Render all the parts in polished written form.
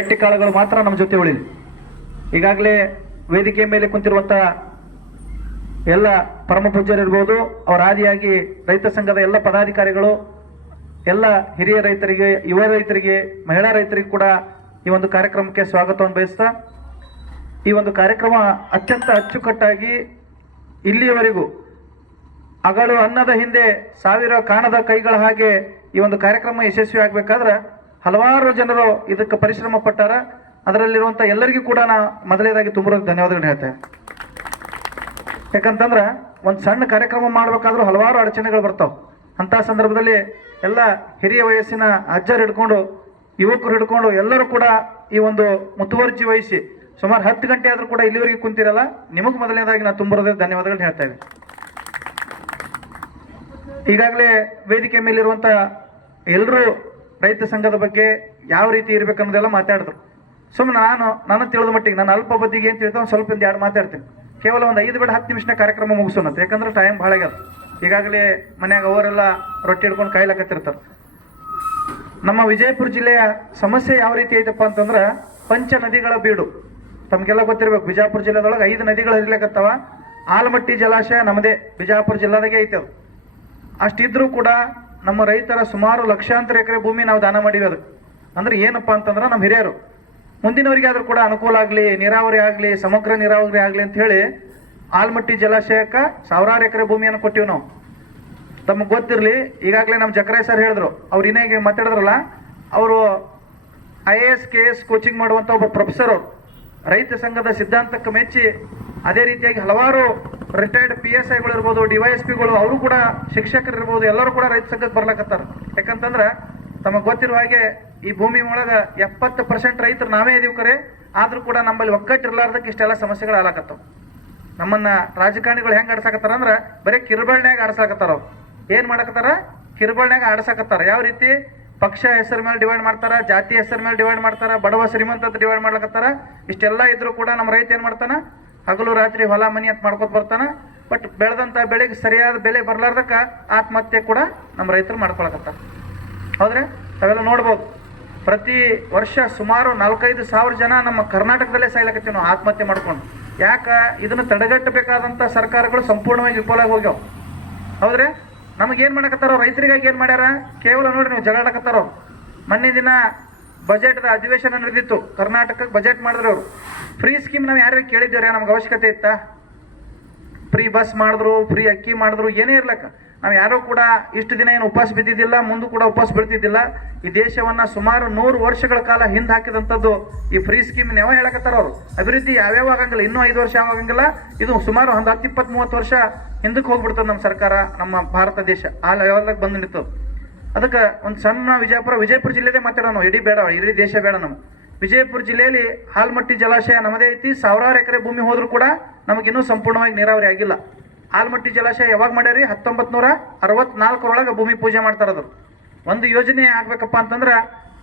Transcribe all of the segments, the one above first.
ಗಟ್ಟಿಕಾಳುಗಳು ಮಾತ್ರ ನಮ್ಮ ಜೊತೆ ಉಳಿಲಿ. ಈಗಾಗಲೇ ವೇದಿಕೆ ಮೇಲೆ ಕುಂತಿರುವಂತ ಎಲ್ಲ ಪರಮ ಪೂಜ್ಯರಿರ್ಬೋದು, ಅವರ ಆದಿಯಾಗಿ ರೈತ ಸಂಘದ ಎಲ್ಲ ಪದಾಧಿಕಾರಿಗಳು, ಎಲ್ಲ ಹಿರಿಯ ರೈತರಿಗೆ, ಯುವ ರೈತರಿಗೆ, ಮಹಿಳಾ ರೈತರಿಗೆ ಕೂಡ ಈ ಒಂದು ಕಾರ್ಯಕ್ರಮಕ್ಕೆ ಸ್ವಾಗತವನ್ನು ಬಯಸ್ತಾ, ಈ ಒಂದು ಕಾರ್ಯಕ್ರಮ ಅತ್ಯಂತ ಅಚ್ಚುಕಟ್ಟಾಗಿ ಇಲ್ಲಿಯವರೆಗೂ ಅಗಳು ಅನ್ನದ ಹಿಂದೆ ಸಾವಿರ ಕಾಣದ ಕೈಗಳ ಹಾಗೆ ಈ ಒಂದು ಕಾರ್ಯಕ್ರಮ ಯಶಸ್ವಿ ಆಗ್ಬೇಕಾದ್ರೆ ಹಲವಾರು ಜನರು ಇದಕ್ಕೆ ಪರಿಶ್ರಮ ಪಟ್ಟಾರ. ಅದರಲ್ಲಿರುವಂಥ ಎಲ್ಲರಿಗೂ ಕೂಡ ನಾ ಮೊದಲನೇದಾಗಿ ತುಂಬ ಧನ್ಯವಾದಗಳು ಹೇಳ್ತೇನೆ. ಯಾಕಂತಂದ್ರೆ ಒಂದು ಸಣ್ಣ ಕಾರ್ಯಕ್ರಮ ಮಾಡಬೇಕಾದ್ರೂ ಹಲವಾರು ಅಡಚಣೆಗಳು ಬರ್ತಾವೆ. ಅಂಥ ಸಂದರ್ಭದಲ್ಲಿ ಎಲ್ಲ ಹಿರಿಯ ವಯಸ್ಸಿನ ಅಜ್ಜರು ಹಿಡ್ಕೊಂಡು, ಯುವಕರು ಹಿಡ್ಕೊಂಡು ಎಲ್ಲರೂ ಕೂಡ ಈ ಒಂದು ಮುತುವರ್ಜಿ ವಹಿಸಿ ಸುಮಾರು 10 ಗಂಟೆ ಆದರೂ ಕೂಡ ಇಲ್ಲಿವರೆಗೆ ಕುಂತಿರಲ್ಲ. ನಿಮಗೆ ಮೊದಲನೇದಾಗಿ ನಾನು ತುಂಬ ಧನ್ಯವಾದಗಳು ಹೇಳ್ತಾ ಇದ್ದೀನಿ. ಈಗಾಗಲೇ ವೇದಿಕೆ ಮೇಲಿರುವಂಥ ಎಲ್ಲರೂ ರೈತ ಸಂಘದ ಬಗ್ಗೆ ಯಾವ ರೀತಿ ಇರಬೇಕು ಅನ್ನೋದೆಲ್ಲ ಮಾತಾಡಿದ್ರು. ಸುಮ್ಮನೆ ನಾನು ತಿಳಿದ ಮಟ್ಟಿಗೆ ನಾನು ಅಲ್ಪ ಬದಿಗೆ ಏನು ತಿಳಿದ ಒಂದು ಸ್ವಲ್ಪ 2 ಮಾತಾಡ್ತೀನಿ. ಕೇವಲ ಒಂದು 5 ಬೇಡ 10 ನಿಮಿಷನ ಕಾರ್ಯಕ್ರಮ ಮುಗಿಸೋಣ. ಯಾಕಂದ್ರೆ ಟೈಮ್ ಭಾಳ ಆಗ್ಯದ. ಈಗಾಗಲೇ ಮನ್ಯಾಗ ಅವರೆಲ್ಲ ರೊಟ್ಟಿ ಹಿಡ್ಕೊಂಡು ಕಾಯ್ಲಾಕತ್ತಿರ್ತಾರೆ. ನಮ್ಮ ವಿಜಯಪುರ ಜಿಲ್ಲೆಯ ಸಮಸ್ಯೆ ಯಾವ ರೀತಿ ಐತಪ್ಪ ಅಂತಂದ್ರೆ, ಪಂಚ ನದಿಗಳ ಬೀಡು ತಮಗೆಲ್ಲ ಗೊತ್ತಿರ್ಬೇಕು. ಬಿಜಾಪುರ ಜಿಲ್ಲೆದೊಳಗೆ 5 ನದಿಗಳು ಹರಿಲಿಕತ್ತವ. ಆಲಮಟ್ಟಿ ಜಲಾಶಯ ನಮ್ಮದೇ ಬಿಜಾಪುರ ಜಿಲ್ಲಾದಾಗೆ ಐತೆ. ಅದು ಅಷ್ಟಿದ್ರೂ ಕೂಡ ನಮ್ಮ ರೈತರ ಸುಮಾರು ಲಕ್ಷಾಂತರ ಎಕರೆ ಭೂಮಿ ನಾವು ದಾನ ಮಾಡಿವಿ. ಅದು ಅಂದ್ರೆ ಏನಪ್ಪಾ ಅಂತಂದ್ರೆ, ನಮ್ಮ ಹಿರಿಯರು ಮುಂದಿನವರಿಗೆ ಆದ್ರೂ ಕೂಡ ಅನುಕೂಲ ಆಗಲಿ, ನೀರಾವರಿ ಆಗಲಿ, ಸಮಗ್ರ ನೀರಾವರಿ ಆಗಲಿ ಅಂತ ಹೇಳಿ ಆಲಮಟ್ಟಿ ಜಲಾಶಯಕ್ಕೆ ಸಾವಿರಾರು ಎಕರೆ ಭೂಮಿಯನ್ನು ಕೊಟ್ಟಿವಿ ನಾವು. ತಮಗೆ ಗೊತ್ತಿರಲಿ, ಈಗಾಗಲೇ ನಮ್ಮ ಜಕರೆ ಸರ್ ಹೇಳಿದ್ರು, ಅವ್ರು ಇನ್ನೇಗೆ ಮಾತಾಡಿದ್ರಲ್ಲ, ಅವರು IAS KS ಕೋಚಿಂಗ್ ಮಾಡುವಂಥ ಒಬ್ಬ ಪ್ರೊಫೆಸರ್. ಅವರು ರೈತ ಸಂಘದ ಸಿದ್ಧಾಂತಕ್ಕೆ ಮೆಚ್ಚಿ ಅದೇ ರೀತಿಯಾಗಿ ಹಲವಾರು ರಿಟೈರ್ಡ್ PSIಗಳು ಇರ್ಬೋದು, DYSPಗಳು, ಅವರು ಕೂಡ ಶಿಕ್ಷಕರು ಇರ್ಬೋದು, ಎಲ್ಲರೂ ಕೂಡ ರೈತ ಸಂಘಕ್ಕೆ ಬರ್ಲಕತ್ತಾರ. ಯಾಕಂತಂದ್ರೆ ತಮಗೆ ಗೊತ್ತಿರುವ ಹಾಗೆ ಈ ಭೂಮಿ ಒಳಗೆ 70% ರೈತರು ನಾವೇ ಇದೀವಿ ಕರೆ. ಆದ್ರೂ ಕೂಡ ನಮ್ಮಲ್ಲಿ ಒಗ್ಗಟ್ಟಿರ್ಲಾರ್ದಕ್ಕೆ ಇಷ್ಟೆಲ್ಲ ಸಮಸ್ಯೆಗಳು ಆಲಾಕತ್ತಾವ. ನಮ್ಮನ್ನ ರಾಜಕಾರಣಿಗಳು ಹೆಂಗೆ ಆಡ್ಸಾಕತ್ತಾರ ಅಂದ್ರೆ, ಬರೀ ಕಿರುಬಳ್ನ್ಯಾಗ ಆಡ್ಸಾಕತ್ತಾರ. ಅವ್ರು ಏನು ಮಾಡಕತ್ತಾರ? ಕಿರುಬಳ್ನ್ಯಾಗ ಆಡ್ಸಾಕತ್ತಾರ. ಯಾವ ರೀತಿ? ಪಕ್ಷ ಹೆಸರ ಮೇಲೆ ಡಿವೈಡ್ ಮಾಡ್ತಾರ, ಜಾತಿ ಹೆಸರ ಮೇಲೆ ಡಿವೈಡ್ ಮಾಡ್ತಾರ, ಬಡವ ಶ್ರೀಮಂತ ಅಂತ ಡಿವೈಡ್ ಮಾಡ್ಲಕತ್ತಾರ. ಇಷ್ಟೆಲ್ಲ ಇದ್ರೂ ಕೂಡ ನಮ್ಮ ರೈತ ಏನು ಮಾಡ್ತಾನ? ಹಗಲು ರಾತ್ರಿ ಹೊಲ ಮನಿ ಅಂತ ಮಾಡ್ಕೊತ ಬರ್ತಾನ. ಬಟ್ ಬೆಳೆದಂಥ ಬೆಳೆಗೆ ಸರಿಯಾದ ಬೆಲೆ ಬರ್ಲಾರ್ದಕ್ಕ ಆತ್ಮಹತ್ಯೆ ಕೂಡ ನಮ್ಮ ರೈತರು ಮಾಡ್ಕೊಳಕತ್ತಾರ. ಹೌದ್ರೆ? ತಾವೆಲ್ಲ ನೋಡ್ಬೋದು, ಪ್ರತಿ ವರ್ಷ ಸುಮಾರು 4-5 ಸಾವಿರ ಜನ ನಮ್ಮ ಕರ್ನಾಟಕದಲ್ಲೇ ಸಾಯ್ಲಕತ್ತೀವಿ ನಾವು ಆತ್ಮಹತ್ಯೆ ಮಾಡ್ಕೊಂಡು. ಯಾಕೆ? ಇದನ್ನು ತಡೆಗಟ್ಟಬೇಕಾದಂಥ ಸರ್ಕಾರಗಳು ಸಂಪೂರ್ಣವಾಗಿ ವಿಫಲವಾಗಿ ಹೋಗ್ಯಾವ. ಹೌದ್ರೆ? ನಮಗೇನು ಮಾಡಕತ್ತಾರ? ರೈತರಿಗಾಗಿ ಏನು ಮಾಡ್ಯಾರ? ಕೇವಲ ನೋಡ್ರಿ, ನೀವು ಜಗಳಾಡಕತ್ತಾರ. ಅವ್ರು ಮೊನ್ನೆ ದಿನ ಬಜೆಟ್ದ ಅಧಿವೇಶನ ನಡೆದಿತ್ತು. ಕರ್ನಾಟಕಕ್ಕೆ ಬಜೆಟ್ ಮಾಡಿದ್ರು ಅವರು. ಫ್ರೀ ಸ್ಕೀಮ್ ನಾವು ಯಾರ್ಯಾರು ಕೇಳಿದ್ದೇವ್ರಿ? ನಮ್ಗೆ ಅವಶ್ಯಕತೆ ಇತ್ತಾ? ಫ್ರೀ ಬಸ್ ಮಾಡಿದ್ರು, ಫ್ರೀ ಅಕ್ಕಿ ಮಾಡಿದ್ರು, ಏನೇ ಇರ್ಲಕ್ಕ ನಾವು ಯಾರೂ ಕೂಡ ಇಷ್ಟು ದಿನ ಏನು ಉಪವಾಸ ಬಿದ್ದಿದ್ದಿಲ್ಲ, ಮುಂದೂ ಕೂಡ ಉಪವಾಸ ಬೀಳ್ತಿದ್ದಿಲ್ಲ. ಈ ದೇಶವನ್ನು ಸುಮಾರು 100 ವರ್ಷಗಳ ಕಾಲ ಹಿಂದೆ ಹಾಕಿದಂಥದ್ದು ಈ ಫ್ರೀ ಸ್ಕೀಮ್ ಯಾವ ಹೇಳಕತ್ತಾರ ಅವರು. ಅಭಿವೃದ್ಧಿ ಯಾವ್ಯಾವ ಆಗಂಗಿಲ್ಲ, ಇನ್ನೂ 5 ವರ್ಷ ಆಗಂಗಿಲ್ಲ. ಇದು ಸುಮಾರು ಒಂದು 10-20-30 ವರ್ಷ ಹಿಂದಕ್ಕೆ ಹೋಗ್ಬಿಡ್ತದೆ ನಮ್ಮ ಸರ್ಕಾರ, ನಮ್ಮ ಭಾರತ ದೇಶ ಆ ಲೆವೆಲ್ದಾಗ ಬಂದು ನಿಂತು. ಅದಕ್ಕೆ ಒಂದು ಸಣ್ಣ ವಿಜಯಪುರ ಜಿಲ್ಲೆದೇ ಮಾತಾಡೋಣ. ಇಡೀ ಬೇಡ, ಇಡೀ ದೇಶ ಬೇಡ. ನಮ್ಮ ವಿಜಯಪುರ ಜಿಲ್ಲೆಯಲ್ಲಿ ಆಲಮಟ್ಟಿ ಜಲಾಶಯ ನಮ್ಮದೇ ಐತಿ. ಸಾವಿರಾರು ಎಕರೆ ಭೂಮಿ ಹೋದ್ರೂ ಕೂಡ ನಮಗಿನ್ನೂ ಸಂಪೂರ್ಣವಾಗಿ ನೀರಾವರಿ ಆಗಿಲ್ಲ. ಆಲಮಟ್ಟಿ ಜಲಾಶಯ ಯಾವಾಗ ಮಾಡ್ಯಾರಿ? 1964 ಭೂಮಿ ಪೂಜೆ ಮಾಡ್ತಾರದು. ಒಂದು ಯೋಜನೆ ಆಗ್ಬೇಕಪ್ಪ ಅಂತಂದ್ರೆ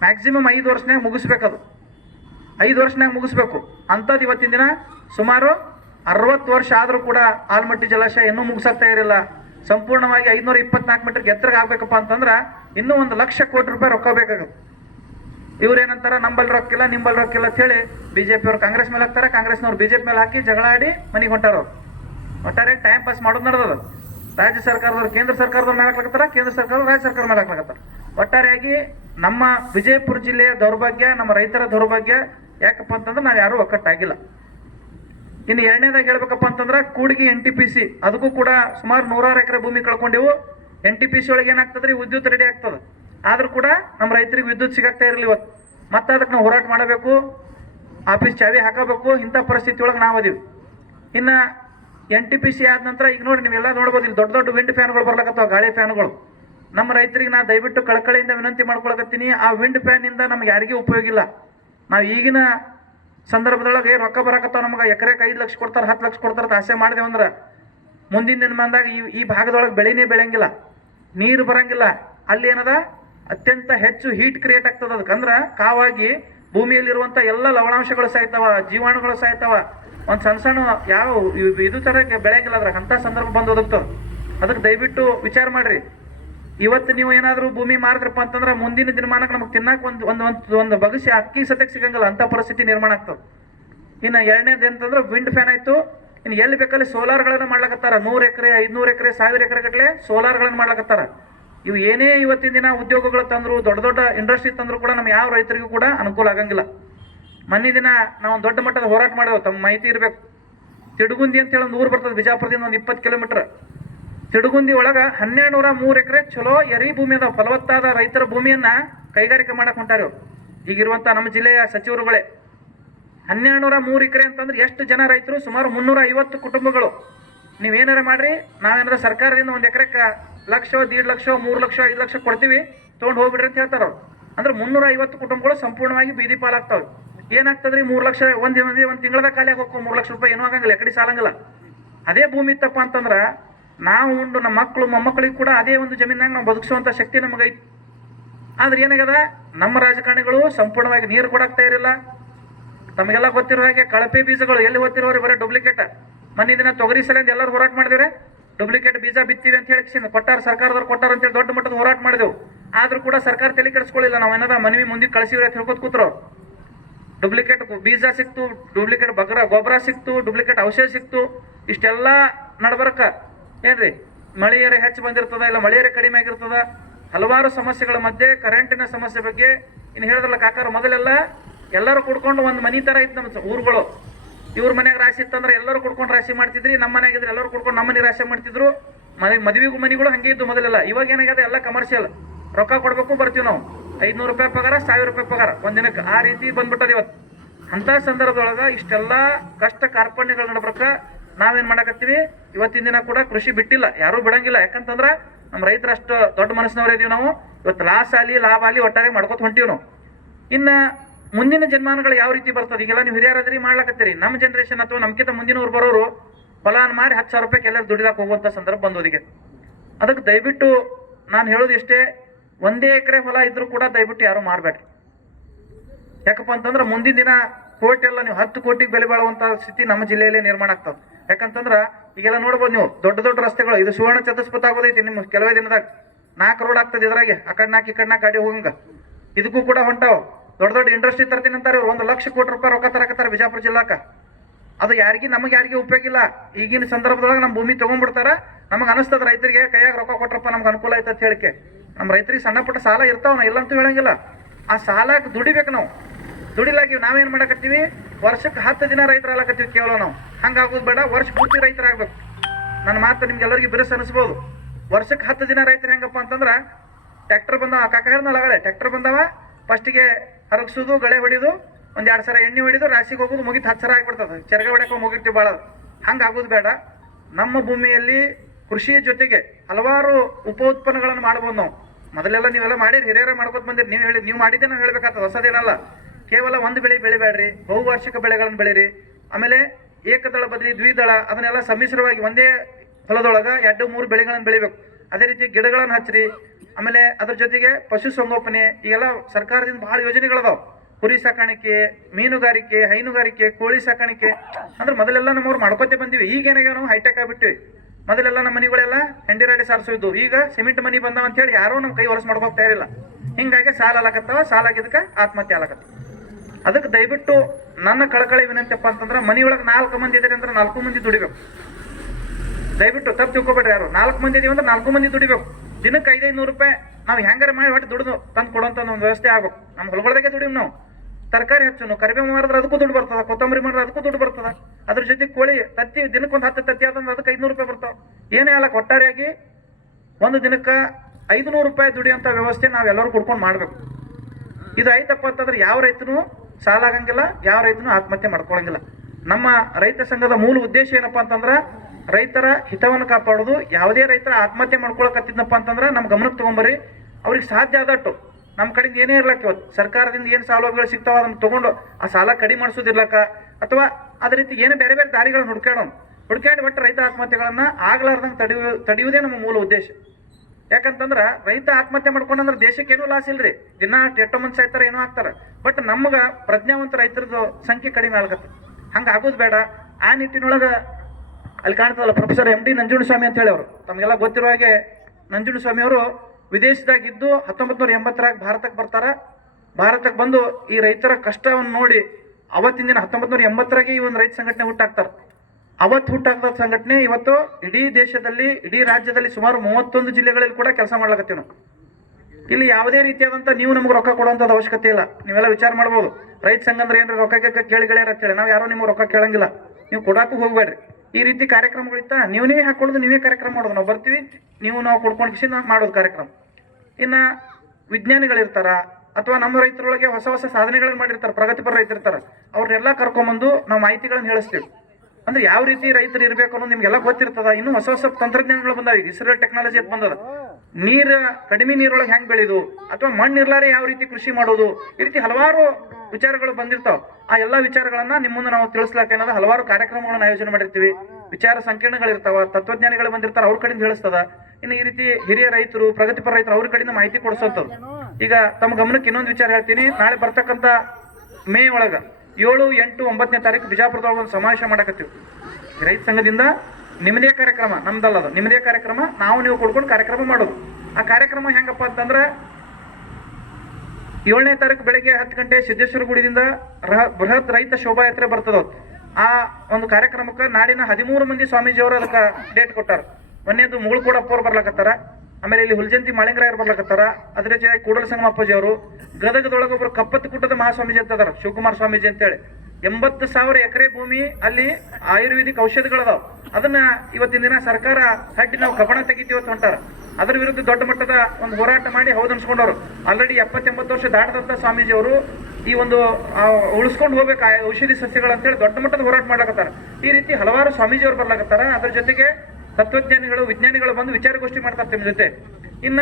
ಮ್ಯಾಕ್ಸಿಮಮ್ 5 ವರ್ಷನಾಗ ಮುಗಿಸ್ಬೇಕದು. 5 ವರ್ಷನಾಗ ಮುಗಿಸ್ಬೇಕು. ಅಂಥದ್ದು ಇವತ್ತಿನ ದಿನ ಸುಮಾರು 60 ವರ್ಷ ಆದರೂ ಕೂಡ ಆಲಮಟ್ಟಿ ಜಲಾಶಯ ಇನ್ನೂ ಮುಗಿಸಕ್ತಾ ಇರಲಿಲ್ಲ. ಸಂಪೂರ್ಣವಾಗಿ 524 ಮೀಟರ್ಗೆ ಎತ್ತರಕ್ಕೆ ಆಗ್ಬೇಕಪ್ಪ ಅಂತಂದ್ರೆ ಇನ್ನೂ 1 ಲಕ್ಷ ಕೋಟಿ ರೂಪಾಯಿ ರೊಕ್ಕ ಬೇಕಾಗುತ್ತೆ. ಇವ್ರೇನಂತಾರ, ನಂಬಲ್ಲಿ ರೊಕ್ಕಿಲ್ಲ, ನಿಂಬಲ್ಲಿ ರೊಕ್ಕಿಲ್ಲ ಅಂತ ಹೇಳಿ BJP ಅವರು ಕಾಂಗ್ರೆಸ್ ಮೇಲೆ ಹಾಕ್ತಾರೆ, ಕಾಂಗ್ರೆಸ್ನವ್ರು BJP ಮೇಲೆ ಹಾಕಿ ಜಗಳ ಆಡಿ ಮನೆಗೆ ಹೊಂಟಾರವ್ರು. ಒಟ್ಟಾರೆ ಟೈಮ್ ಪಾಸ್ ಮಾಡೋದು ನಡೆದದ. ರಾಜ್ಯ ಸರ್ಕಾರದವ್ರು ಕೇಂದ್ರ ಸರ್ಕಾರದವ್ರ ಮೇಲೆ ಹಾಕ್ಲಕತ್ತಾರ, ಕೇಂದ್ರ ಸರ್ಕಾರ ರಾಜ್ಯ ಸರ್ಕಾರ ಮೇಲೆ ಹಾಕ್ಲಕತ್ತಾರ. ಒಟ್ಟಾರೆಯಾಗಿ ನಮ್ಮ ವಿಜಯಪುರ ಜಿಲ್ಲೆಯ ದೌರ್ಭಾಗ್ಯ, ನಮ್ಮ ರೈತರ ದೌರ್ಭಾಗ್ಯ. ಯಾಕಪ್ಪ ಅಂತಂದ್ರೆ ನಾವು ಯಾರೂ ಒಕ್ಕಟ್ಟಾಗಿಲ್ಲ. ಇನ್ನು ಎರಡನೇದಾಗಿ ಹೇಳ್ಬೇಕಪ್ಪ ಅಂತಂದ್ರೆ, ಕೂಡಿಗೆ NTPC ಅದಕ್ಕೂ ಕೂಡ ಸುಮಾರು 100 ಎಕರೆ ಭೂಮಿ ಕಳ್ಕೊಂಡಿವು. NTPC ಒಳಗೆ ಏನಾಗ್ತದ್ರಿ? ವಿದ್ಯುತ್ ರೆಡಿ ಆಗ್ತದೆ. ಆದ್ರೂ ಕೂಡ ನಮ್ಮ ರೈತರಿಗೆ ವಿದ್ಯುತ್ ಸಿಗಾಗ್ತಾ ಇರಲಿ ಇವತ್ತು. ಮತ್ತೆ ಅದಕ್ಕೆ ನಾವು ಹೋರಾಟ ಮಾಡಬೇಕು, ಆಫೀಸ್ ಚಾವಿ ಹಾಕಬೇಕು. ಇಂಥ ಪರಿಸ್ಥಿತಿ ಒಳಗೆ ನಾವು ಅದೀವಿ. ಇನ್ನು NTPC ಆದ ನಂತರ ಈಗ ನೋಡಿ, ನೀವೆಲ್ಲ ನೋಡ್ಬೋದು, ಇಲ್ಲಿ ದೊಡ್ಡ ದೊಡ್ಡ ವಿಂಡ್ ಫ್ಯಾನ್ಗಳು ಬರ್ಲಕತ್ತಾವ, ಗಾಳಿ ಫ್ಯಾನ್ಗಳು. ನಮ್ಮ ರೈತರಿಗೆ ನಾ ದಯವಿಟ್ಟು ಕಳಕಳಿಯಿಂದ ವಿನಂತಿ ಮಾಡ್ಕೊಳಕತ್ತೀನಿ, ಆ ವಿಂಡ್ ಫ್ಯಾನಿಂದ ನಮ್ಗೆ ಯಾರಿಗೂ ಉಪಯೋಗ ಇಲ್ಲ. ನಾವು ಈಗಿನ ಸಂದರ್ಭದೊಳಗೆ ರೊಕ್ಕ ಬರಕತ್ತಾವ, ನಮ್ಗೆ ಎಕರೆಗೆ 5 ಲಕ್ಷ ಕೊಡ್ತಾರೆ, 10 ಲಕ್ಷ ಕೊಡ್ತಾರೆ ಆಸೆ ಮಾಡಿದೆವು ಅಂದ್ರೆ ಮುಂದಿನ ದಿನಮಾನದಾಗ ಈ ಭಾಗದೊಳಗೆ ಬೆಳೆನೇ ಬೆಳೆಯಂಗಿಲ್ಲ, ನೀರು ಬರಂಗಿಲ್ಲ. ಅಲ್ಲಿ ಏನದ ಅತ್ಯಂತ ಹೆಚ್ಚು ಹೀಟ್ ಕ್ರಿಯೇಟ್ ಆಗ್ತದೆ. ಅದಕ್ಕಂದ್ರೆ ಕಾವಾಗಿ ಭೂಮಿಯಲ್ಲಿರುವಂಥ ಎಲ್ಲ ಲವಣಾಂಶಗಳು ಸಾಯ್ತಾವ, ಜೀವಾಣುಗಳು ಸಾಯ್ತಾವ. ಒಂದು ಸಣ್ಣ ಯಾವ ಇದು ಥರಕ್ಕೆ ಬೆಳೆಯಂಗಿಲ್ಲ ಅದ್ರಾಗ. ಅಂಥ ಸಂದರ್ಭ ಬಂದು ಒದಗ್ತದೆ. ಅದಕ್ಕೆ ದಯವಿಟ್ಟು ವಿಚಾರ ಮಾಡಿರಿ. ಇವತ್ತು ನೀವು ಏನಾದರೂ ಭೂಮಿ ಮಾರಿದ್ರಪ್ಪ ಅಂತಂದ್ರೆ ಮುಂದಿನ ದಿನಮಾನಕ್ಕೆ ನಮಗೆ ತಿನ್ನಕ್ಕೆ ಒಂದು ಬಗಸಿ ಅಕ್ಕಿ ಸತ್ಯಕ್ಕೆ ಸಿಗಂಗಿಲ್ಲ ಅಂತ ಪರಿಸ್ಥಿತಿ ನಿರ್ಮಾಣ ಆಗ್ತದೆ. ಇನ್ನು ಎರಡನೇದು ಅಂತಂದ್ರೆ ವಿಂಡ್ ಫ್ಯಾನ್ ಆಯ್ತು. ಇನ್ನು ಎಲ್ಲಿ ಬೇಕಲ್ಲಿ ಸೋಲಾರ್ಗಳನ್ನು ಮಾಡ್ಲಕತ್ತಾರ. 100 ಎಕರೆ 500 ಎಕರೆ 1000 ಎಕರೆ ಗಟ್ಟಲೆ ಸೋಲಾರ್ಗಳನ್ನು ಮಾಡ್ಲಕತ್ತಾರ. ಇವು ಏನೇ ಇವತ್ತಿನ ದಿನ ಉದ್ಯೋಗಗಳು ತಂದ್ರು, ದೊಡ್ಡ ದೊಡ್ಡ ಇಂಡಸ್ಟ್ರಿ ತಂದ್ರು ಕೂಡ ನಮ್ಮ ಯಾವ ರೈತರಿಗೂ ಕೂಡ ಅನುಕೂಲ ಆಗಂಗಿಲ್ಲ. ಮೊನ್ನೆ ದಿನ ನಾವು ದೊಡ್ಡ ಮಟ್ಟದ ಹೋರಾಟ ಮಾಡಿದೆವು, ತಮ್ಮ ಮಾಹಿತಿ ಇರಬೇಕು. ತಿಡುಗುಂದಿ ಅಂತೇಳಿ ಒಂದು ಊರು ಬರ್ತದೆ ಬಿಜಾಪುರದಿಂದ ಒಂದು 20 ಕಿಲೋಮೀಟರ್. ತಿಡುಗುಂದಿ ಒಳಗೆ 1203 ಎಕರೆ ಚಲೋ ಎರಿ ಭೂಮಿ ಅದಾವ, ಫಲವತ್ತಾದ ರೈತರ ಭೂಮಿಯನ್ನ ಕೈಗಾರಿಕೆ ಮಾಡಕ್ ಹೊಂಟಾರ. ಈಗಿರುವಂಥ ನಮ್ಮ ಜಿಲ್ಲೆಯ ಸಚಿವರುಗಳೇ 1203 ಎಕರೆ ಅಂತಂದ್ರೆ ಎಷ್ಟು ಜನ ರೈತರು? ಸುಮಾರು 350 ಕುಟುಂಬಗಳು. ನೀವೇನಾರ ಮಾಡ್ರಿ, ನಾವೇನಾರ ಸರ್ಕಾರದಿಂದ 1 ಎಕರೆಕ್ಕೆ 1 ಲಕ್ಷ, 1.5 ಲಕ್ಷ, 3 ಲಕ್ಷ, 5 ಲಕ್ಷ ಕೊಡ್ತೀವಿ, ತೊಗೊಂಡು ಹೋಗ್ಬಿಡ್ರಿ ಅಂತ ಹೇಳ್ತಾರ ಅವ್ರು. ಅಂದ್ರೆ 350 ಕುಟುಂಬಗಳು ಸಂಪೂರ್ಣವಾಗಿ ಬೀದಿ ಪಾಲಾಗ್ತಾವೆ. ಏನಾಗ್ತದ್ರಿ? 3 ಲಕ್ಷ ಒಂದು ತಿಂಗಳದ ಖಾಲಿ ಆಗೋಕ್ಕೋ 3 ಲಕ್ಷ ರೂಪಾಯಿ ಏನೂ ಆಗಂಗಿಲ್ಲ, ಎಕಡೆ ಸಾಲಂಗಿಲ್ಲ. ಅದೇ ಭೂಮಿ ಇತ್ತಪ್ಪ ಅಂತಂದ್ರೆ ನಾವು ಉಂಡು ನಮ್ಮ ಮಕ್ಕಳು ಮೊಮ್ಮಕ್ಕಳಿಗೆ ಕೂಡ ಅದೇ ಒಂದು ಜಮೀನಾಗ ನಾವು ಬದುಕಿಸುವಂಥ ಶಕ್ತಿ ನಮಗೈತಿ. ಆದ್ರೆ ಏನಾಗದ, ನಮ್ಮ ರಾಜಕಾರಣಿಗಳು ಸಂಪೂರ್ಣವಾಗಿ ನೀರು ಕೊಡಾಕ್ತಾ ಇರಲಿಲ್ಲ. ತಮಗೆಲ್ಲ ಗೊತ್ತಿರೋ ಹಾಗೆ ಕಳಪೆ ಬೀಜಗಳು ಎಲ್ಲಿ ಓದ್ತಿರೋರು ಬರೀ ಡೂಪ್ಲಿಕೇಟ್. ಮೊನ್ನೆ ದಿನ ತೊಗರಿ ಸಲಿಂದ ಎಲ್ಲರೂ ಹೋರಾಟ ಮಾಡಿದೇವ್ರೆ, ಡೂಪ್ಲಿಕೇಟ್ ಬೀಜ ಬಿತ್ತೀವಿ ಅಂತ ಹೇಳಿ ಕೊಟ್ಟಾರ, ಸರ್ಕಾರದವ್ರು ಕೊಟ್ಟಾರ ಅಂತೇಳಿ ದೊಡ್ಡ ಮಟ್ಟದ ಹೋರಾಟ ಮಾಡಿದೆವು. ಆದ್ರೂ ಕೂಡ ಸರ್ಕಾರ ತಲೆ ಕೆಡಿಸ್ಕೊಳ್ಳಿಲ್ಲ. ನಾವು ಏನದ ಮನವಿ ಮುಂದೆ ಕಳಿಸಿವ್ರಿ ಅಂತ ಹೇಳ್ಕೊತ ಕೂತ್ರು. ಡೂಪ್ಲಿಕೇಟ್ ಬೀಜ ಸಿಕ್ತು, ಡೂಪ್ಲಿಕೇಟ್ ಗೊಬ್ಬರ ಸಿಕ್ತು, ಡೂಪ್ಲಿಕೇಟ್ ಔಷಧ ಸಿಕ್ತು. ಇಷ್ಟೆಲ್ಲ ನಡ್ಬರ್ಕ ಏನ್ರಿ ಮಳೆಯರೆ ಹೆಚ್ಚು ಬಂದಿರ್ತದ, ಇಲ್ಲ ಮಳೆಯರೆ ಕಡಿಮೆ ಆಗಿರ್ತದ. ಹಲವಾರು ಸಮಸ್ಯೆಗಳ ಮಧ್ಯೆ ಕರೆಂಟಿನ ಸಮಸ್ಯೆ ಬಗ್ಗೆ ಇನ್ನು ಹೇಳಿದ್ರಲ್ಲ ಕಾಕಾರ, ಮೊದಲೆಲ್ಲ ಎಲ್ಲರೂ ಕುಡ್ಕೊಂಡು ಒಂದು ಮನಿ ತರ ಇತ್ತು ನಮ್ಮ ಊರುಗಳು. ಇವ್ರ ಮನ್ಯಾಗ ರಾಶಿ ಇತ್ತಂದ್ರೆ ಎಲ್ಲರೂ ಕುಡ್ಕೊಂಡು ರಾಶಿ ಮಾಡ್ತಿದ್ರಿ, ನಮ್ಮ ಮನೆಯಾಗಿದ್ರೆ ಎಲ್ಲರೂ ಕುಡ್ಕೊಂಡು ನಮ್ಮ ಮನೆ ರಾಶಿ ಮಾಡ್ತಿದ್ರು. ಮದುವೆಗೂ ಮನಿಗಳು ಹಂಗೆ ಇದ್ದು ಮೊದಲೆಲ್ಲ. ಇವಾಗ ಏನಾಗಿದೆ, ಎಲ್ಲ ಕಮರ್ಷಿಯಲ್, ರೊಕ್ಕ ಕೊಡ್ಬೇಕು ಬರ್ತೀವಿ ನಾವು. 500 ರೂಪಾಯಿ ಪಗಾರ, 1000 ರೂಪಾಯಿ ಪಗಾರ ಒಂದಿನಕ್ಕೆ, ಆ ರೀತಿ ಬಂದ್ಬಿಟ್ಟದ ಇವತ್ತು. ಅಂತ ಸಂದರ್ಭದೊಳಗ ಇಷ್ಟೆಲ್ಲ ಕಷ್ಟ ಕಾರ್ಪಣ್ಯಗಳು ನಡ್ಬರ್ಕ ನಾವೇನ್ ಮಾಡಕತ್ತೀವಿ? ಇವತ್ತಿನ ದಿನ ಕೂಡ ಕೃಷಿ ಬಿಟ್ಟಿಲ್ಲ, ಯಾರೂ ಬಿಡಂಗಿಲ್ಲ. ಯಾಕಂತಂದ್ರ ನಮ್ಮ ರೈತರು ಅಷ್ಟು ದೊಡ್ಡ ಮನಸ್ಸಿನವ್ರು ಇದೀವಿ ನಾವು. ಇವತ್ತು ಲಾಸ್ ಆಲಿ ಲಾಭ ಆಲಿ ಒಟ್ಟಾರೆ ಮಾಡ್ಕೊತ ಹೊಂಟೀವಿ ನಾವು. ಇನ್ನ ಮುಂದಿನ ಜನ್ಮಾನಗಳು ಯಾವ ರೀತಿ ಬರ್ತದೆ? ಈಗೆಲ್ಲ ನೀವು ಹಿರಿಯರಾದ್ರಿ ಮಾಡ್ಲಾಕತ್ತೀರಿ. ನಮ್ಮ ಜನರೇಷನ್ ಅಥವಾ ನಮ್ಕಿಂತ ಮುಂದಿನವ್ರು ಬರೋರು ಫಲಾನ್ ಮಾರಿ 10,000 ರೂಪಾಯಿಗೆ ಎಲ್ಲರೂ ದುಡಿದಾಕ ಹೋಗುವಂತ ಸಂದರ್ಭ ಬಂದೋದಿಗೆ. ಅದಕ್ಕೆ ದಯವಿಟ್ಟು ನಾನು ಹೇಳೋದು ಇಷ್ಟೇ, 1 ಎಕರೆ ಹೊಲ ಇದ್ರೂ ಕೂಡ ದಯವಿಟ್ಟು ಯಾರು ಮಾರಬೇಡ್ರಿ. ಯಾಕಪ್ಪ ಅಂತಂದ್ರೆ ಮುಂದಿನ ದಿನ ಕೋಟಿ ಎಲ್ಲ ನೀವು 10 ಕೋಟಿಗೆ ಬೆಲೆ ಬಾಳುವಂತ ಸ್ಥಿತಿ ನಮ್ಮ ಜಿಲ್ಲೆಯಲ್ಲೇ ನಿರ್ಮಾಣ ಆಗ್ತದೆ. ಯಾಕಂತಂದ್ರ ಈಗೆಲ್ಲ ನೋಡ್ಬೋದು ನೀವು, ದೊಡ್ಡ ದೊಡ್ಡ ರಸ್ತೆಗಳು, ಇದು ಸುವರ್ಣ ಚತುಷ್ಪಥ ಆಗೋದೈತಿ ನಿಮ್ಮ ಕೆಲವೇ ದಿನದಾಗ. 4 ರೋಡ್ ಆಗ್ತದೆ ಇದ್ರಾಗೆ, ಆ ಕಡೆ 4 ಈ ಕಡೆ 4 ಗಾಡಿ ಹೋಗಂಗ. ಇದಕ್ಕೂ ಕೂಡ ಹೊಂಟಾವ್. ದೊಡ್ಡ ದೊಡ್ಡ ಇಂಡಸ್ಟ್ರಿ ತರ್ತೀನಿ ಅಂತಾರೆ, 1 ಲಕ್ಷ ಕೋಟಿ ರೂಪಾಯಿ ರೊಕ್ಕ ತರಕತ್ತಾರ ಬಿಜಾಪುರ ಜಿಲ್ಲಾಕ. ಅದು ನಮಗೆ ಯಾರಿಗೆ ಉಪಯೋಗ ಇಲ್ಲ. ಈಗಿನ ಸಂದರ್ಭದೊಳಗೆ ನಮ್ಮ ಭೂಮಿ ತಗೊಂಡ್ಬಿಡ್ತಾರ. ನಮಗೆ ಅನಿಸ್ತದ ರೈತರಿಗೆ ಕೈಯಾಗ ರೊಕ್ಕ ಕೊಟ್ರಪ್ಪ ನಮ್ಗೆ ಅನುಕೂಲ ಆಯ್ತು ಅಂತ ಹೇಳಿಕೆ. ನಮ್ಮ ರೈತರಿಗೆ ಸಣ್ಣ ಪುಟ್ಟ ಸಾಲ ಇರ್ತಾವ, ಇಲ್ಲಂತೂ ಹೇಳಂಗಿಲ್ಲ. ಆ ಸಾಲಕ್ಕೆ ದುಡಿಬೇಕು ನಾವು. ದುಡಿಲಾಗಿ ನಾವೇನ್ ಮಾಡಕತ್ತೀವಿ? ವರ್ಷಕ್ಕೆ 10 ದಿನ ರೈತರ ಆಗ್ಲಕತ್ತೀವಿ ಕೇವಲ ನಾವು. ಹಂಗಾಗೋದು ಬೇಡ, ವರ್ಷ ಪೂರ್ತಿ ರೈತರಾಗಬೇಕು. ನನ್ನ ಮಾತು ನಿಮ್ಗೆಲ್ಲರಿಗೆ ಬಿರುಸು ಅನಿಸ್ಬೋದು. ವರ್ಷಕ್ಕೆ 10 ದಿನ ರೈತರು ಹೆಂಗಪ್ಪ ಅಂತಂದ್ರೆ, ಟ್ರ್ಯಾಕ್ಟರ್ ಬಂದವ, ಕಾಕ ಹೇಳಿದ್ನಲ್ಲಗಡೆ ಟ್ರ್ಯಾಕ್ಟರ್ ಬಂದವ, ಫಸ್ಟಿಗೆ ಹರಗಿಸೋದು, ಗಳೆ ಹೊಡಿದು, 1-2 ಸಲ ಎಣ್ಣೆ ಹೊಡಿದು, ರಾಶಿಗೆ ಹೋಗೋದು, ಮುಗಿತು 10 ಸಲ ಆಗಿಬಿಡ್ತದೆ. ಚೆರಗ ಹೊಡ್ಯಕ್ಕೆ ಮುಗಿರ್ತೀವಿ ಭಾಳ. ಹಂಗಾಗೋದು ಬೇಡ. ನಮ್ಮ ಭೂಮಿಯಲ್ಲಿ ಕೃಷಿಯ ಜೊತೆಗೆ ಹಲವಾರು ಉಪ ಉತ್ಪನ್ನಗಳನ್ನು ಮಾಡ್ಬೋದು ನಾವು. ಮೊದಲೆಲ್ಲ ನೀವೆಲ್ಲ ಮಾಡಿರಿ, ಹಿರಿಯರ ಮಾಡ್ಕೊತ ಬಂದಿರಿ. ನೀವು ಮಾಡಿದ್ದೆ ನಾವು ಹೇಳ್ಬೇಕಾಗ್ತದೆ, ಹೊಸದೇನಲ್ಲ. ಕೇವಲ ಒಂದು ಬೆಳೆ ಬೆಳಿಬೇಡ್ರಿ, ಬಹುವಾರ್ಷಿಕ ಬೆಳೆಗಳನ್ನು ಬೆಳೀರಿ. ಆಮೇಲೆ ಏಕದಳ ಬದಲಿ ದ್ವಿದಳ, ಅದನ್ನೆಲ್ಲ ಸಮ್ಮಿಶ್ರವಾಗಿ ಒಂದೇ ಹೊಲದೊಳಗೆ 2-3 ಬೆಳೆಗಳನ್ನು ಬೆಳಿಬೇಕು. ಅದೇ ರೀತಿ ಗಿಡಗಳನ್ನು ಹಚ್ಚಿರಿ. ಆಮೇಲೆ ಅದ್ರ ಜೊತೆಗೆ ಪಶು ಸಂಗೋಪನೆ, ಈಗೆಲ್ಲ ಸರ್ಕಾರದಿಂದ ಬಹಳ ಯೋಜನೆಗಳದಾವ. ಕುರಿ ಸಾಕಾಣಿಕೆ, ಮೀನುಗಾರಿಕೆ, ಹೈನುಗಾರಿಕೆ, ಕೋಳಿ ಸಾಕಾಣಿಕೆ. ಅಂದ್ರೆ ಮೊದಲೆಲ್ಲ ನಮ್ಮವ್ರು ಮಾಡ್ಕೊತೇ ಬಂದಿವಿ. ಈಗೇನಾಗ ನಾವು ಹೈಟೆಕ್ ಆಗ್ಬಿಟ್ಟಿವಿ. ಮೊದಲೆಲ್ಲ ನಮ್ಮ ಮನೆಗಳೆಲ್ಲ ಹೆಂಡಿರಾಡಿ ಸಾರಿಸೋದು, ಈಗ ಸಿಮೆಂಟ್ ಮನಿ ಬಂದಾವ ಅಂತ ಹೇಳಿ ಯಾರೋ ನಮ್ಮ ಕೈ ಹೊಲಸ ಮಾಡ್ಕೋಗ್ತಾ ಇರಲಿಲ್ಲ. ಹಿಂಗಾಗಿ ಸಾಲ ಆಲಕತ್ತವ, ಸಾಲ ಆಗಿದ್ದಕ್ಕೆ ಆತ್ಮಹತ್ಯೆ ಆಲಕತ್ತವ. ಅದಕ್ಕೆ ದಯವಿಟ್ಟು ನನ್ನ ಕಳಕಳಿ ವಿನಂತಿಯಪ್ಪ ಅಂತಂದ್ರೆ, ಮನೆಯೊಳಗೆ 4 ಮಂದಿ ಇದ್ದಾರೆ ಅಂದ್ರೆ 4 ಮಂದಿ ದುಡಿಬೇಕು. ದಯವಿಟ್ಟು ತಪ್ಪು ತಿಳ್ಕೊಬೇಡ್ರಿ ಯಾರು. 4 ಮಂದಿ ಇದೀವಿ ಅಂದ್ರೆ 4 ಮಂದಿ ದುಡಿಬೇಕು. ದಿನಕ್ಕೆ 500-500 ರೂಪಾಯಿ ನಾವು ಹೆಂಗಾರ ಮಾಡಿ ಹೊಟ್ಟೆ ದುಡಿದು ತಂದು ಕೊಡುವಂತ ಒಂದು ವ್ಯವಸ್ಥೆ ಆಗ್ಬೇಕು. ನಮ್ಮ ಹೊಲಗೊಳದಾಗೆ ದುಡಿವು ನಾವು. ತರಕಾರಿ ಹೆಚ್ಚು, ಕರಿಬೇವು ಮಾಡಿದ್ರೆ ಅದಕ್ಕೂ ದುಡ್ಡು ಬರ್ತದ, ಕೊತ್ತಂಬರಿ ಮಾಡಿದ್ರೆ ಅದಕ್ಕೂ ದುಡ್ಡು ಬರ್ತದ. ಅದ್ರ ಜೊತೆ ಕೋಳಿ ತತ್ತಿ ದಿನಕ್ಕೊಂದು 10 ತತ್ತಿ ಆದಂದ್ರೆ ಅದಕ್ಕೆ 500 ರೂಪಾಯಿ ಬರ್ತಾವ. ಏನೇ ಅಲ್ಲ, ಒಟ್ಟಾರೆಯಾಗಿ ಒಂದು ದಿನಕ್ಕೆ 500 ರೂಪಾಯಿ ದುಡಿಯುವಂಥ ವ್ಯವಸ್ಥೆ ನಾವೆಲ್ಲರೂ ಕುಡ್ಕೊಂಡು ಮಾಡ್ಬೇಕು. ಇದು ಆಯ್ತಪ್ಪ ಅಂತಂದ್ರೆ ಯಾವ ರೈತನು ಸಾಲ ಆಗಂಗಿಲ್ಲ, ಯಾವ ರೈತನು ಆತ್ಮಹತ್ಯೆ ಮಾಡ್ಕೊಳಂಗಿಲ್ಲ. ನಮ್ಮ ರೈತ ಸಂಘದ ಮೂಲ ಉದ್ದೇಶ ಏನಪ್ಪಾ ಅಂತಂದ್ರೆ, ರೈತರ ಹಿತವನ್ನು ಕಾಪಾಡೋದು. ಯಾವುದೇ ರೈತರ ಆತ್ಮಹತ್ಯೆ ಮಾಡ್ಕೊಳಕತ್ತಿದ್ನಪ್ಪ ಅಂತಂದ್ರೆ ನಮ್ಮ ಗಮನಕ್ಕೆ ತಗೊಂಬರ್ರಿ. ಅವ್ರಿಗೆ ಸಾಧ್ಯ ಆದಟ್ಟು ನಮ್ಮ ಕಡೆಯಿಂದ ಏನೇ ಇರ್ಲಕ್ಕ, ಇವತ್ತು ಸರ್ಕಾರದಿಂದ ಏನು ಸೌಲಭ್ಯಗಳು ಸಿಗ್ತಾವ ಅದನ್ನು ತಗೊಂಡು ಆ ಸಾಲ ಕಡಿಮೆ ಮಾಡಿಸೋದಿರ್ಲಕ್ಕ, ಅಥವಾ ಅದೇ ರೀತಿ ಏನು ಬೇರೆ ಬೇರೆ ದಾರಿಗಳನ್ನು ಹುಡ್ಕ್ಯಾಡಿ ಒಟ್ಟು ರೈತ ಆತ್ಮಹತ್ಯೆಗಳನ್ನ ಆಗ್ಲಾರ್ದಂಗೆ ತಡೆಯುವುದೇ ನಮ್ಮ ಮೂಲ ಉದ್ದೇಶ. ಯಾಕಂತಂದ್ರೆ ರೈತ ಆತ್ಮಹತ್ಯೆ ಮಾಡ್ಕೊಂಡ್ರೆ ದೇಶಕ್ಕೆ ಏನೂ ಲಾಸ್ ಇಲ್ರಿ. ದಿನ 8 ಮಂದಿ ಸಾಯ್ತಾರೆ, ಏನೋ ಆಗ್ತಾರೆ. ಬಟ್ ನಮ್ಗೆ ಪ್ರಜ್ಞಾವಂತ ರೈತರದ್ದು ಸಂಖ್ಯೆ ಕಡಿಮೆ ಆಗ್ಲತ್ತ. ಹಂಗೆ ಆಗೋದು ಬೇಡ. ಆ ನಿಟ್ಟಿನೊಳಗೆ ಅಲ್ಲಿ ಕಾಣ್ತದಲ್ಲ, ಪ್ರೊಫೆಸರ್ MD ನಂಜುಂಡಸ್ವಾಮಿ ಅಂತ ಹೇಳಿ ಅವರು, ತಮಗೆಲ್ಲ ಗೊತ್ತಿರೋ ಹಾಗೆ ನಂಜುಂಡಸ್ವಾಮಿ ಅವರು ವಿದೇಶದಾಗಿದ್ದು 1980ರಾಗ ಭಾರತಕ್ಕೆ ಬರ್ತಾರ. ಭಾರತಕ್ಕೆ ಬಂದು ಈ ರೈತರ ಕಷ್ಟವನ್ನು ನೋಡಿ ಅವತ್ತಿನ ದಿನ 1980ರಾಗೆ ಈ ಒಂದು ರೈತ ಸಂಘಟನೆ ಹುಟ್ಟಾಕ್ತಾರೆ. ಅವತ್ತು ಹುಟ್ಟಾಕ್ದ ಸಂಘಟನೆ ಇವತ್ತು ಇಡೀ ದೇಶದಲ್ಲಿ, ಇಡೀ ರಾಜ್ಯದಲ್ಲಿ ಸುಮಾರು 31 ಜಿಲ್ಲೆಗಳಲ್ಲಿ ಕೂಡ ಕೆಲಸ ಮಾಡ್ಲಾಕತ್ತೀವಿ ನಾವು. ಇಲ್ಲಿ ಯಾವುದೇ ರೀತಿಯಾದಂಥ ನೀವು ನಮ್ಗೆ ರೊಕ್ಕ ಕೊಡುವಂಥದ್ದು ಅವಶ್ಯಕತೆ ಇಲ್ಲ. ನೀವೆಲ್ಲ ವಿಚಾರ ಮಾಡ್ಬೋದು, ರೈತ ಸಂಘ ಅಂದ್ರೆ ಏನ್ರಿ ರೊಕ್ಕಕ್ಕೆ ಕೇಳಿಗಳೇರ ಅಂತೇಳಿ. ನಾವು ಯಾರೋ ನಿಮ್ಗೆ ರೊಕ್ಕ ಕೇಳಂಗಿಲ್ಲ, ನೀವು ಕೊಡಾಕು ಹೋಗ್ಬೇಡ್ರಿ. ಈ ರೀತಿ ಕಾರ್ಯಕ್ರಮಗಳಿತ್ತ ನೀವೇ ಹಾಕೊಳ್ಳೋದು, ನೀವೇ ಕಾರ್ಯಕ್ರಮ ಮಾಡೋದು. ನಾವು ಬರ್ತೀವಿ, ನಾವು ಕೊಡ್ಕೊಂಡು ಕಿಸಿ ಮಾಡೋದು ಕಾರ್ಯಕ್ರಮ. ಇನ್ನು ವಿಜ್ಞಾನಿಗಳಿರ್ತಾರ ಅಥವಾ ನಮ್ಮ ರೈತರೊಳಗೆ ಹೊಸ ಹೊಸ ಸಾಧನೆಗಳನ್ನು ಮಾಡಿರ್ತಾರೆ, ಪ್ರಗತಿಪರ ರೈತರಿರ್ತಾರೆ, ಅವ್ರನ್ನೆಲ್ಲ ಕರ್ಕೊಂಬಂದು ನಾವು ಮಾಹಿತಿಗಳನ್ನು ಹೇಳಿಸ್ತೀವಿ. ಅಂದ್ರೆ ಯಾವ ರೀತಿ ರೈತರು ಇರಬೇಕು ಅನ್ನೋದು ನಿಮ್ಗೆಲ್ಲ ಗೊತ್ತಿರ್ತದ. ಇನ್ನೂ ಹೊಸ ಹೊಸ ತಂತ್ರಜ್ಞಾನಗಳು ಬಂದಾವ. ಈಗ ಇಸ್ರೇಲ್ ಟೆಕ್ನಾಲಜಿ ಅಂತ ಬಂದದ. ಕಡಿಮೆ ನೀರೊಳಗೆ ಹೆಂಗ್ ಬೆಳೆಯೋದು ಅಥವಾ ಮಣ್ಣು ಇರ್ಲಾರೆ ಯಾವ ರೀತಿ ಕೃಷಿ ಮಾಡೋದು, ಈ ರೀತಿ ಹಲವಾರು ವಿಚಾರಗಳು ಬಂದಿರ್ತಾವ. ಆ ಎಲ್ಲಾ ವಿಚಾರಗಳನ್ನ ನಿಮ್ಮ ಮುಂದೆ ನಾವು ತಿಳಿಸ್ಲಾಕ ಏನದ ಹಲವಾರು ಕಾರ್ಯಕ್ರಮಗಳನ್ನ ಆಯೋಜನೆ ಮಾಡಿರ್ತೀವಿ. ವಿಚಾರ ಸಂಕಿರಣಗಳಿರ್ತಾವ, ತತ್ವಜ್ಞಾನಿಗಳು ಬಂದಿರ್ತಾರ, ಅವ್ರ ಕಡೆಯಿಂದ ಹೇಳಿಸ್ತದ. ಇನ್ನು ಈ ರೀತಿ ಹಿರಿಯ ರೈತರು, ಪ್ರಗತಿಪರ ರೈತರು ಅವ್ರ ಕಡೆಯಿಂದ ಮಾಹಿತಿ ಕೊಡಿಸೋಂಥದ್ದು. ಈಗ ತಮ್ಮ ಗಮನಕ್ಕೆ ಇನ್ನೊಂದು ವಿಚಾರ ಹೇಳ್ತೀನಿ. ನಾಳೆ ಬರ್ತಕ್ಕಂಥ ಮೇ ಒಳಗ 7, 8, 9ನೇ ತಾರೀಕು ಬಿಜಾಪುರದೊಳಗೆ ಒಂದು ಸಮಾವೇಶ ಮಾಡಕತ್ತೀವಿ. ರೈತ ಸಂಘದಿಂದ ನಿಮ್ಮದೇ ಕಾರ್ಯಕ್ರಮ, ನಮ್ದಲ್ಲ ಅದು, ನಿಮ್ಮದೇ ಕಾರ್ಯಕ್ರಮ. ನಾವು ನೀವು ಕೊಡ್ಕೊಂಡು ಕಾರ್ಯಕ್ರಮ ಮಾಡೋದು. ಆ ಕಾರ್ಯಕ್ರಮ ಹೆಂಗಪ್ಪ ಅಂತಂದ್ರೆ 7ನೇ ತಾರೀಕು ಬೆಳಗ್ಗೆ 10 ಗಂಟೆ ಸಿದ್ದೇಶ್ವರ ಗುಡಿದಿಂದ ಬೃಹತ್ ರೈತ ಶೋಭಾಯಾತ್ರೆ ಬರ್ತದ. ಆ ಒಂದು ಕಾರ್ಯಕ್ರಮಕ್ಕೆ ನಾಡಿನ 13 ಮಂದಿ ಸ್ವಾಮೀಜಿಯವರು ಅದಕ್ಕೆ ಡೇಟ್ ಕೊಟ್ಟಾರ. ಮೊನ್ನೆದು ಮುಗುಳ್ಕೋಡಪ್ಪ ಅವ್ರು ಬರ್ಲಕತ್ತಾರ, ಆಮೇಲೆ ಇಲ್ಲಿ ಹುಲ್ಜಂತಿ ಮಾಳಿಂಗರಾಯರು ಬರ್ಲಕತ್ತಾರ, ಅದ್ರ ಜೊತೆ ಕೂಡಲ ಸಂಗಮ ಅಪ್ಪಾಜಿ ಅವರು, ಗದಗದೊಳಗೆ ಒಬ್ಬರು ಕಪ್ಪತ್ತು ಕುಟ್ಟದ ಮಹಾಸ್ವಾಮೀಜಿ ಅಂತ ಅದಾರ, ಶಿವಕುಮಾರ ಸ್ವಾಮೀಜಿ ಅಂತೇಳಿ. 80,000 ಎಕರೆ ಭೂಮಿ ಅಲ್ಲಿ ಆಯುರ್ವೇದಿಕ್ ಔಷಧಿಗಳದಾವ. ಅದನ್ನ ಇವತ್ತಿನ ದಿನ ಸರ್ಕಾರ ಹಟ್ಟಿ ನಾವು ಕಬ್ಬಣ ತೆಗಿತೀವಿ ಅಂತ ಹೊಂಟಾರ. ಅದ್ರ ವಿರುದ್ಧ ದೊಡ್ಡ ಮಟ್ಟದ ಒಂದು ಹೋರಾಟ ಮಾಡಿ ಹೌದನ್ಸ್ಕೊಂಡವ್ರು. ಆಲ್ರೆಡಿ 70-80 ವರ್ಷ ದಾಟದಂತ ಸ್ವಾಮೀಜಿ ಅವರು ಈ ಒಂದು ಉಳಿಸ್ಕೊಂಡು ಹೋಗ್ಬೇಕು ಔಷಧಿ ಸಸ್ಯಗಳಂತೇಳಿ ದೊಡ್ಡ ಮಟ್ಟದ ಹೋರಾಟ ಮಾಡ್ಲಕತ್ತಾರ. ಈ ರೀತಿ ಹಲವಾರು ಸ್ವಾಮೀಜಿಯವರು ಬರ್ಲಾಕತ್ತಾರ. ಅದ್ರ ಜೊತೆಗೆ ತತ್ವಜ್ಞಾನಿಗಳು, ವಿಜ್ಞಾನಿಗಳು ಬಂದು ವಿಚಾರಗೋಷ್ಠಿ ಮಾಡ್ತಾರೆ ನಿಮ್ಮ ಜೊತೆ. ಇನ್ನ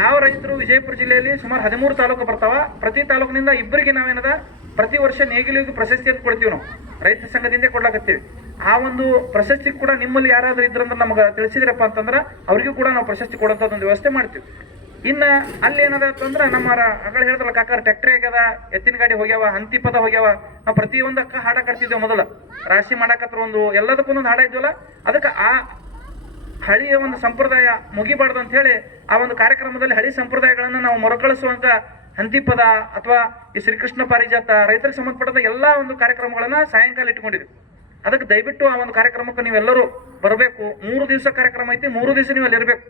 ಯಾವ ರೈತರು ವಿಜಯಪುರ ಜಿಲ್ಲೆಯಲ್ಲಿ ಸುಮಾರು 13 ತಾಲೂಕು ಬರ್ತಾವ. ಪ್ರತಿ ತಾಲೂಕಿನಿಂದ ಇಬ್ಬರಿಗೆ ನಾವೇನದ ಪ್ರತಿ ವರ್ಷ ನೇಗಿಲಿಗೆ ಪ್ರಶಸ್ತಿ ಅಂತ ಕೊಡ್ತೀವಿ. ನಾವು ರೈತ ಸಂಘದಿಂದ ಕೊಡ್ಲಾಕತ್ತೀವಿ. ಆ ಒಂದು ಪ್ರಶಸ್ತಿ ಕೂಡ ನಿಮ್ಮಲ್ಲಿ ಯಾರಾದ್ರೂ ಇದ್ರಂದ್ರೆ ನಮ್ಗೆ ತಿಳಿಸಿದ್ರಪ್ಪ ಅಂತಂದ್ರೆ ಅವ್ರಿಗೂ ಕೂಡ ನಾವು ಪ್ರಶಸ್ತಿ ಕೊಡುವಂಥದ್ದು ಒಂದು ವ್ಯವಸ್ಥೆ ಮಾಡ್ತೀವಿ. ಇನ್ನ ಅಲ್ಲಿ ಏನದ ಅಂತಂದ್ರೆ ನಮ್ಮ ಅಗಳ ಹೇಳಿದ್ರಲ್ಲ ಕಾಕಾರ, ಟ್ಯಾಕ್ಟ್ರಿ ಆಗ್ಯದ, ಎತ್ತಿನ ಗಾಡಿ ಹೋಗ್ಯಾವ, ಹಂತಿ ಪದ ಹೋಗ್ಯಾವ. ನಾವು ಪ್ರತಿಯೊಂದಕ್ಕ ಹಾಡ ಕಟ್ತಿದ್ದೇವೆ. ಮೊದಲ ರಾಶಿ ಮಾಡಾಕತ್ರ ಒಂದು ಎಲ್ಲದಕ್ಕೂ ಒಂದು ಹಾಡ ಇದ್ವಲ್ಲ, ಅದಕ್ಕೆ ಆ ಹಳಿಯ ಒಂದು ಸಂಪ್ರದಾಯ ಮುಗಿಬಾರ್ದು ಅಂತ ಹೇಳಿ ಆ ಒಂದು ಕಾರ್ಯಕ್ರಮದಲ್ಲಿ ಹಳಿ ಸಂಪ್ರದಾಯಗಳನ್ನ ನಾವು ಮರುಕಳಿಸುವಂತ ಹಂತಿಪದ ಅಥವಾ ಈ ಶ್ರೀಕೃಷ್ಣ ಪಾರಿಜಾತ, ರೈತರಿಗೆ ಸಂಬಂಧಪಟ್ಟ ಎಲ್ಲಾ ಒಂದು ಕಾರ್ಯಕ್ರಮಗಳನ್ನ ಸಾಯಂಕಾಲ ಇಟ್ಕೊಂಡಿದ್ವಿ. ಅದಕ್ಕೆ ದಯವಿಟ್ಟು ಆ ಒಂದು ಕಾರ್ಯಕ್ರಮಕ್ಕೆ ನೀವೆಲ್ಲರೂ ಬರಬೇಕು. 3 ದಿವಸ ಕಾರ್ಯಕ್ರಮ ಐತಿ, 3 ದಿವಸ ನೀವು ಅಲ್ಲಿ ಇರಬೇಕು.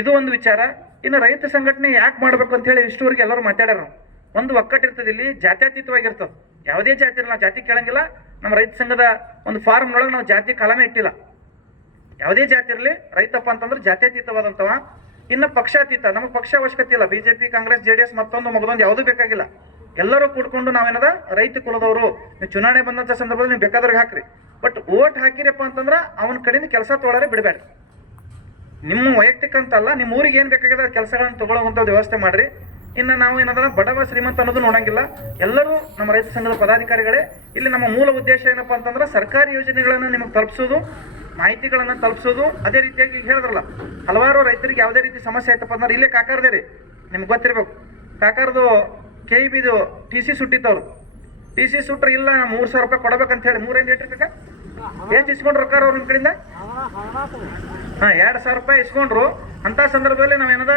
ಇದು ಒಂದು ವಿಚಾರ. ಇನ್ನು ರೈತ ಸಂಘಟನೆ ಯಾಕೆ ಮಾಡ್ಬೇಕು ಅಂತ ಹೇಳಿ ಇಷ್ಟುವರೆಗೆ ಎಲ್ಲರೂ ಮಾತಾಡ್ಯಾರ. ಒಂದು ಒಕ್ಕಟ್ಟಿರ್ತದೆ, ಇಲ್ಲಿ ಜಾತ್ಯತೀತವಾಗಿರ್ತದೆ. ಯಾವುದೇ ಜಾತಿ ಇರಲ್ಲ, ನಾವು ಜಾತಿ ಕೇಳಂಗಿಲ್ಲ. ನಮ್ಮ ರೈತ ಸಂಘದ ಒಂದು ಫಾರ್ಮ್ನೊಳಗೆ ನಾವು ಜಾತಿ ಕಲಮೆ ಇಟ್ಟಿಲ್ಲ. ಯಾವುದೇ ಜಾತಿ ಇರಲಿ, ರೈತಪ್ಪ ಅಂತಂದ್ರೆ ಜಾತ್ಯತೀತವಾದಂತವ. ಇನ್ನು ಪಕ್ಷಾತೀತ, ನಮಗೆ ಪಕ್ಷ ಅವಶ್ಯಕತೆ ಇಲ್ಲ. ಬಿಜೆಪಿ, ಕಾಂಗ್ರೆಸ್, JDS ಮತ್ತೊಂದು ಮಗದೊಂದು ಯಾವುದೂ ಬೇಕಾಗಿಲ್ಲ. ಎಲ್ಲರೂ ಕೂಡ್ಕೊಂಡು ನಾವೇನದ ರೈತ ಕುಲದವರು. ನೀವು ಚುನಾವಣೆ ಬಂದಂತ ಸಂದರ್ಭದಲ್ಲಿ ನೀವು ಬೇಕಾದ್ರಿಗೆ ಹಾಕ್ರಿ, ಬಟ್ ಓಟ್ ಹಾಕಿರಪ್ಪ ಅಂತಂದ್ರೆ ಅವನ ಕಡೆಯಿಂದ ಕೆಲಸ ತೊಗೊಳರೆ ಬಿಡಬೇಡ್ರಿ. ನಿಮ್ಮ ವೈಯಕ್ತಿಕ ಅಂತಲ್ಲ, ನಿಮ್ಮ ಊರಿಗೆ ಏನ್ ಬೇಕಾಗಿದೆ ಕೆಲಸಗಳನ್ನ ತಗೊಳ್ಳುವಂತ ವ್ಯವಸ್ಥೆ ಮಾಡ್ರಿ. ಇನ್ನು ನಾವು ಏನಂದ್ರೆ ಬಡವ ಶ್ರೀಮಂತ ಅನ್ನೋದು ನೋಡಂಗಿಲ್ಲ. ಎಲ್ಲರೂ ನಮ್ಮ ರೈತ ಸಂಘದ ಪದಾಧಿಕಾರಿಗಳೇ. ಇಲ್ಲಿ ನಮ್ಮ ಮೂಲ ಉದ್ದೇಶ ಏನಪ್ಪಾ ಅಂತಂದ್ರೆ ಸರ್ಕಾರಿ ಯೋಜನೆಗಳನ್ನ ನಿಮಗೆ ತಲುಪಿಸೋದು, ಮಾಹಿತಿಗಳನ್ನ ತಲುಪಿಸೋದು. ಅದೇ ರೀತಿಯಾಗಿ ಹೇಳಿದ್ರಲ್ಲ, ಹಲವಾರು ರೈತರಿಗೆ ಯಾವುದೇ ರೀತಿ ಸಮಸ್ಯೆ ಆಯ್ತಪ್ಪ ಅಂದ್ರೆ ಇಲ್ಲೇ ಕಾಕಾರ್ದೇ ರೀ, ನಿಮ್ಗೆ ಗೊತ್ತಿರ್ಬೇಕು. ಕಾಕಾರ್ದು KEBದು TC ಸುಟ್ಟಿತ್ತವ್ರು. TC ಸುಟ್ರೆ ಇಲ್ಲ 3,000 ರೂಪಾಯಿ ಕೊಡಬೇಕಂತ ಹೇಳಿ 3 ಲೀಟರ್ ಎಷ್ಟು ಇಸ್ಕೊಂಡ್ರು ರೊಕ್ಕ ಅವ್ರ ನಿಮ್ಮ ಕಡೆಯಿಂದ? 2,000 ರೂಪಾಯಿ ಇಸ್ಕೊಂಡ್ರು. ಅಂತ ಸಂದರ್ಭದಲ್ಲಿ ನಾವೇನದ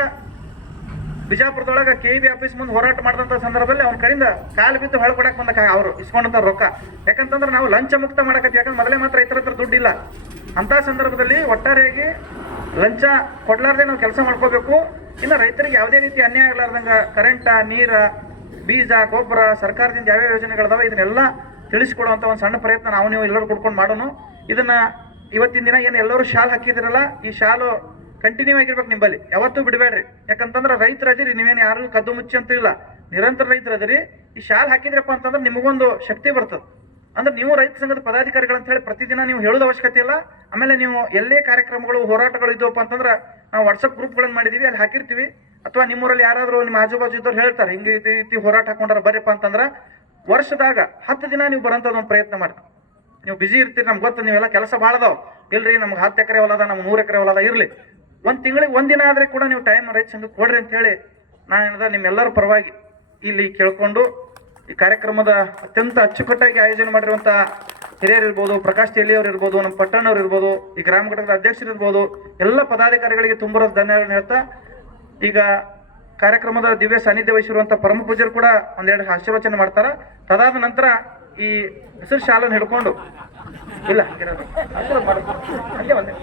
ಬಿಜಾಪುರದೊಳಗೆ KEB ಆಫೀಸ್ ಮುಂದೆ ಹೋರಾಟ ಮಾಡಿದಂಥ ಸಂದರ್ಭದಲ್ಲಿ ಅವ್ನ ಕಡೆಯಿಂದ ಕಾಲು ಬಿದ್ದು ಹೊಳ್ಕೊಡಕ್ ಬಂದಕ್ಕ ಅವರು ಇಸ್ಕೊಂಡಂತ ರೊಕ್ಕ. ಯಾಕಂತಂದ್ರೆ ನಾವು ಲಂಚ ಮುಕ್ತ ಮಾಡಕತ್ತೀವಿ. ಯಾಕಂದ್ರೆ ಮೊದಲೇ ಮಾತ್ರ ರೈತರ ಹತ್ರ ದುಡ್ಡಿಲ್ಲ. ಅಂತ ಸಂದರ್ಭದಲ್ಲಿ ಒಟ್ಟಾರೆಯಾಗಿ ಲಂಚ ಕೊಡ್ಲಾರ್ದೆ ನಾವು ಕೆಲಸ ಮಾಡ್ಕೋಬೇಕು. ಇನ್ನು ರೈತರಿಗೆ ಯಾವುದೇ ರೀತಿ ಅನ್ಯಾಯ ಆಗ್ಲಾರ್ದಂಗ ಕರೆಂಟ, ನೀರ, ಬೀಜ, ಗೊಬ್ಬರ, ಸರ್ಕಾರದಿಂದ ಯಾವ್ಯಾವ ಯೋಜನೆಗಳದಾವ ಇದನ್ನೆಲ್ಲ ತಿಳಿಸ್ಕೊಡುವಂತ ಒಂದು ಸಣ್ಣ ಪ್ರಯತ್ನ ನಾವು ನೀವು ಎಲ್ಲರೂ ಕೊಡ್ಕೊಂಡು ಮಾಡೋಣ. ಇದನ್ನ ಇವತ್ತಿನ ದಿನ ಏನು ಎಲ್ಲರೂ ಶಾಲ್ ಹಾಕಿದಿರಲ್ಲ, ಈ ಶಾಲು ಕಂಟಿನ್ಯೂ ಆಗಿರ್ಬೇಕು ನಿಮ್ಮಲ್ಲಿ, ಯಾವತ್ತೂ ಬಿಡಬೇಡ್ರಿ. ಯಾಕಂತಂದ್ರೆ ರೈತರು ಅದಿರಿ, ನೀವೇನು ಯಾರು ಕದ್ದು ಮುಚ್ಚಿ ಅಂತ ಇಲ್ಲ, ನಿರಂತರ ರೈತರು ಅದಿರಿ. ಈ ಶಾಲ್ ಹಾಕಿದ್ರಪ್ಪ ಅಂತಂದ್ರೆ ನಿಮಗೊಂದು ಶಕ್ತಿ ಬರ್ತದೆ. ಅಂದ್ರೆ ನೀವು ರೈತ ಸಂಘದ ಪದಾಧಿಕಾರಿಗಳು ಅಂತ ಹೇಳಿ ಪ್ರತಿದಿನ ನೀವು ಹೇಳೋದು ಅವಶ್ಯಕತೆ ಇಲ್ಲ. ಆಮೇಲೆ ನೀವು ಎಲ್ಲೇ ಕಾರ್ಯಕ್ರಮಗಳು, ಹೋರಾಟಗಳು ಇದ್ದವಪ್ಪ ಅಂತಂದ್ರೆ ನಾವು ವಾಟ್ಸಪ್ ಗ್ರೂಪ್ಗಳನ್ನು ಮಾಡಿದೀವಿ, ಅಲ್ಲಿ ಹಾಕಿರ್ತೀವಿ. ಅಥವಾ ನಿಮ್ಮೂರಲ್ಲಿ ಯಾರಾದರೂ ನಿಮ್ಮ ಆಜುಬಾಜು ಇದ್ದವ್ರು ಹೇಳ್ತಾರೆ ಹಿಂಗೆ ರೀತಿ ಹೋರಾಟ ಹಾಕೊಂಡ್ರ ಬರ್ರಪ್ಪ ಅಂತಂದ್ರೆ ವರ್ಷದಾಗ 10 ದಿನ ನೀವು ಬರೋಂಥದ್ದು ಒಂದು ಪ್ರಯತ್ನ ಮಾಡಿ. ನೀವು ಬಿಜಿ ಇರ್ತೀರಿ, ನಮ್ಗೆ ಗೊತ್ತು, ನೀವೆಲ್ಲ ಕೆಲಸ ಭಾಳ ಅದಾವ. ಇಲ್ರಿ ನಮ್ಗೆ 10 ಎಕರೆ ಹೊಲದ, ನಮ್ಗೆ 100 ಎಕರೆ ಹೊಲದ, ಇರಲಿ ಒಂದು ತಿಂಗಳಿಗೆ 1 ದಿನ ಆದ್ರೆ ಕೂಡ ನೀವು ಟೈಮ್ ರೈತ ಸಂಘಕ್ಕೆ ಕೊಡ್ರಿ ಅಂತ ಹೇಳಿ ನಾನೇನದ ನಿಮ್ಮೆಲ್ಲರ ಪರವಾಗಿ ಇಲ್ಲಿ ಕೇಳ್ಕೊಂಡು ಈ ಕಾರ್ಯಕ್ರಮದ ಅತ್ಯಂತ ಅಚ್ಚುಕಟ್ಟಾಗಿ ಆಯೋಜನೆ ಮಾಡಿರುವಂಥ ಹಿರಿಯರು ಇರ್ಬೋದು, ಪ್ರಕಾಶ್ ತೆಲಿಯವ್ರು ಇರ್ಬೋದು, ನಮ್ಮ ಪಟ್ಟಣ್ಣವ್ರು ಇರ್ಬೋದು, ಈ ಗ್ರಾಮ ಘಟಕದ ಅಧ್ಯಕ್ಷರು ಇರ್ಬೋದು, ಎಲ್ಲ ಪದಾಧಿಕಾರಿಗಳಿಗೆ ತುಂಬ ಧನ್ಯವಾದ ಹೇಳ್ತಾ ಈಗ ಕಾರ್ಯಕ್ರಮದ ದಿವ್ಯ ಸಾನ್ನಿಧ್ಯ ವಹಿಸಿರುವಂಥ ಪರಮ ಪೂಜ್ಯರು ಕೂಡ ಒಂದೆರಡು ಆಶೀರ್ವಚನ ಮಾಡ್ತಾರ. ತದಾದ ನಂತರ ಈ ಹೆಸರು ಶಾಲನ್ನು ಹಿಡ್ಕೊಂಡು ಇಲ್ಲ ಆಶೀರ್ವಾದ ಮಾಡೋದು. ಹಂಗೆ ಒಂದೇ